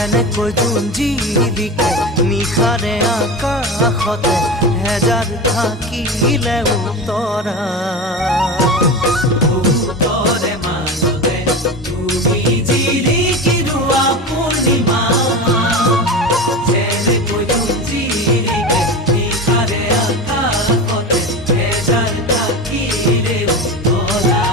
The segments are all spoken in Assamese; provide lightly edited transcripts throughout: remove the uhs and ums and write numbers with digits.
যেনেকৈ জিলিকে নিশাৰে আকাশতে হেজাৰ থাকিলেও তৰা উত্তৰে মাজতে তুমি জিলিকি ৰোৱা পূৰ্ণিমা যেনেকৈ জিলিকে নিশাৰে আকাশতে হেজাৰ থাকিলেও তৰা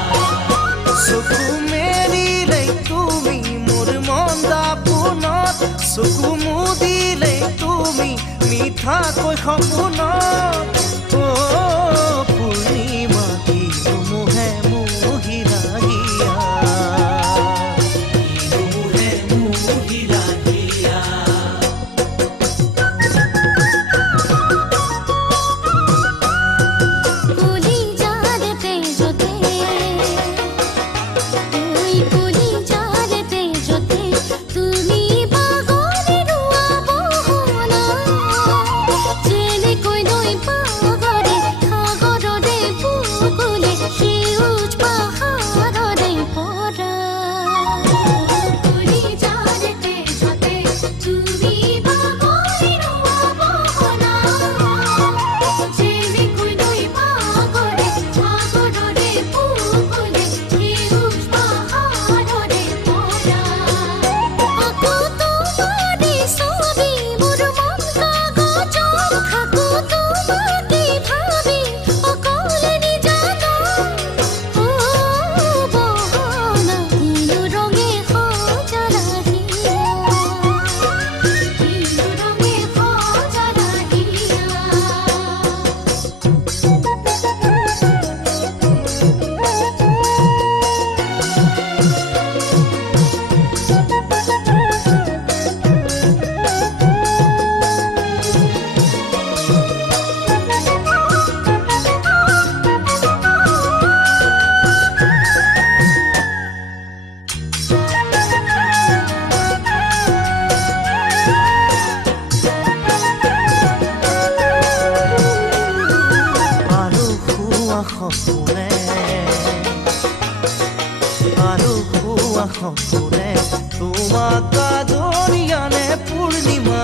চকু মেলিলে তুমি মোৰ মন দাপোনত চকু মুদিলে তুমি মিঠাকৈ সপোনত পূৰ্ণিমা কি মোহে মোহিলা হিয়া মোহে মোহিলা হিয়া কুলি যাতে যতে তুই কুলি যাতে যতে তুমি বাগৰে ৰোৱা বহনা যেনেকৈ নৈ পাগৰে সাগৰৰে বুকুলে সেউজ পাহাৰৰে পৰা কুলি যাতে যতে তুমি বাগৰে ৰোৱা বহনা যেনেকৈ নৈ পাগৰে সাগৰৰে বুকুলে সেউজ পাহাৰৰে পৰা আকৌ তোমাৰে ছবি মোৰ মন কাগজত থাকো তোমাকে ভাবি অকলে নিজানো বহনা কিনো ৰঙে সজালা হিয়া কিনো ৰঙে সজালা হিয়া আৰু শুৱা সপোনে আৰু শুৱা সপোনে তোমাক আদৰিয়ানে পূৰ্ণিমা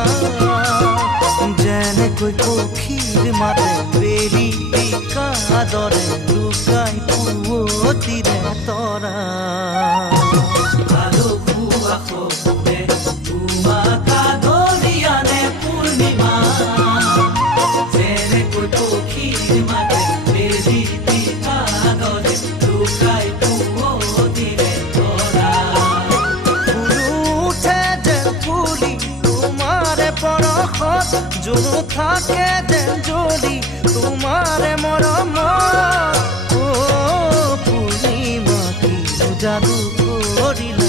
যেনেকৈ পক্ষীৰ মাতে বেলি কাদৰে লুকাই পুৱতিৰে তৰা আৰু শুৱা সপোনে তোমাক আদৰিয়ানে পূৰ্ণিমা যেনেকৈ পক্ষীৰ মাতে বেলি কাদৰে লুকাই পুৱতিৰে তৰা ফুলো উঠে যেন ফুলি তোমাৰে পৰশত জোনো থাকে যেন জ্বলি তোমাৰে মৰমত পূৰ্ণিমা কি যাদু কৰিলা